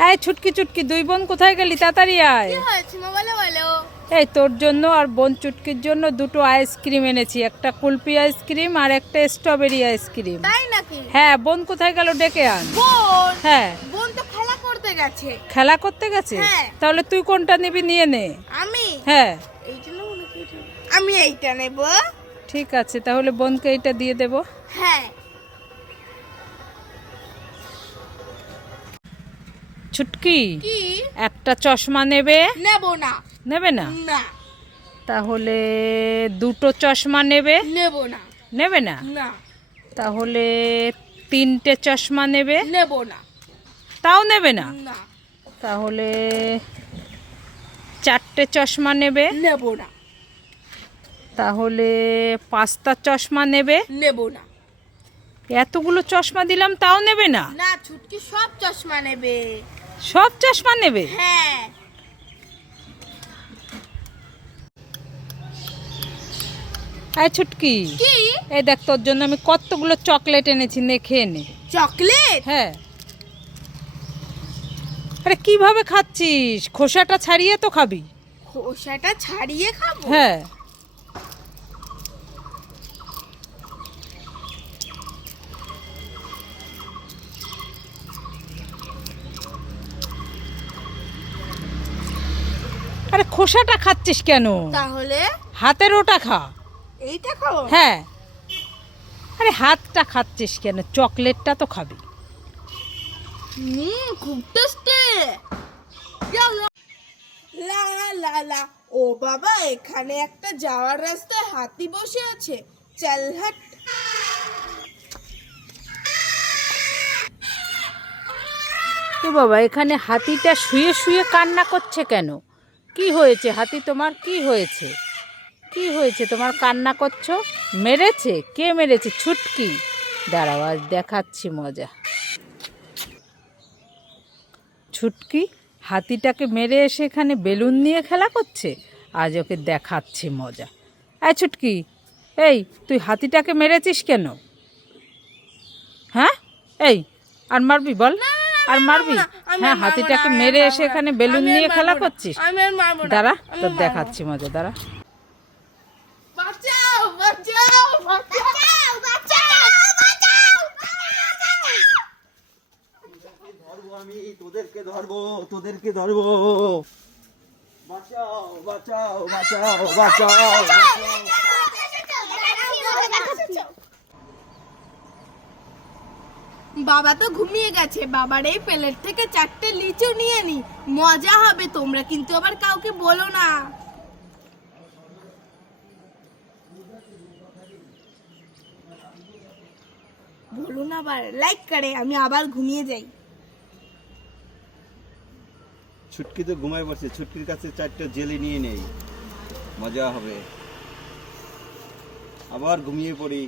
এই ছুটকি ছুটকি, দুই বোন কোথায় গেলি? তাড়াতাড়ি আয়। কি হয়েছে মা, বলো বলো। এই তোর জন্য আর বোন চুটকির জন্য দুটো আইসক্রিম এনেছি, একটা কুলপি আইসক্রিম আর একটা স্ট্রবেরি আইসক্রিম। তাই নাকি? হ্যাঁ, বোন কোথায় গেল? ডেকে আন। বোন? হ্যাঁ, বোন তো খেলা করতে গেছে। খেলা করতে গেছে? হ্যাঁ। তাহলে তুই কোনটা নিবি নিয়ে নে। আমি? হ্যাঁ, এই জন্য মনে করি আমি এইটা নেব। ঠিক আছে, তাহলে বোনকে এইটা দিয়ে দেব। হ্যাঁ। ছুটকি, কি? একটা চশমা নেবে? নেব না। নেবে না? না। তাহলে দুটো চশমা নেবে? নেব না। নেবে না? না। তাহলে তিনটে চশমা নেবে? নেব না। তাও নেবে না? না। তাহলে চারটে চশমা নেবে? নেব না। তাহলে পাঁচটা চশমা নেবে? নেব না। এতগুলো চশমা দিলাম তাও নেবে না? না, ছুটকি সব চশমা নেবে। সব চশমা নেবে? হ্যাঁ। এই ছুটকি, কি? এই দেখ তোর জন্য আমি কতগুলো চকলেট এনেছি, নে খেয়ে নে। চকলেট? হ্যাঁ। আরে কিভাবে খাচ্ছিস? খোসাটা ছাড়িয়ে তো খাবি। খোসাটা ছাড়িয়ে খাবো? হ্যাঁ। আরে খোসাটা খাচ্ছিস কেন? তাহলে হাতের ওটা খা। এইটা খাবো? হ্যাঁ। আরে হাতটা খাচ্ছিস কেন? চকলেটটা তো খাবি। খুব টেস্টি। লা লা লা। ও বাবা, এখানে একটা যাওয়ার রাস্তায় হাতি বসে আছে। চল হাট। এ বাবা, এখানে হাতিটা শুয়ে শুয়ে কান্না করছে কেন? কি হয়েছে হাতি তোমার? কি হয়েছে? কি হয়েছে তোমার কান্না করছো? মেরেছে? কে মেরেছে? ছুটকি? দাঁড়াও, আজ দেখাচ্ছি মজা। ছুটকি হাতিটাকে মেরে এসে এখানে বেলুন নিয়ে খেলা করছে। আজ ওকে দেখাচ্ছি মজা। এই ছুটকি, এই তুই হাতিটাকে মেরেছিস কেন? হ্যাঁ, এই আর মারবি? বল, আর মারবি? হ্যাঁ, হাতিটাকে মেরে এসে এখানে বেলুন নিয়ে খেলা করছিস। আমি আর মারবো না। দাঁড়া, তোর দেখাচ্ছি মজা, দাঁড়া। বাঁচাও বাঁচাও বাঁচাও বাঁচাও বাঁচাও। আমি তোদেরকে ধরবো, তোদেরকে ধরবো। বাঁচাও বাঁচাও বাঁচাও বাঁচাও। বাবা তো ঘুমিয়ে গেছে। বাবার এই প্লেট থেকে চারটে লিচু নিয়ে নি, মজা হবে। তোমরা কিন্তু আবার কাউকে বলো না। বলো না আবার, লাইক করে আমি আবার ঘুমিয়ে যাই। ছুটকি তো ঘুমায় পড়ছে, ছুটকির কাছে চারটা জেলি নিয়ে নেই, মজা হবে। আবার ঘুমিয়ে পড়ি।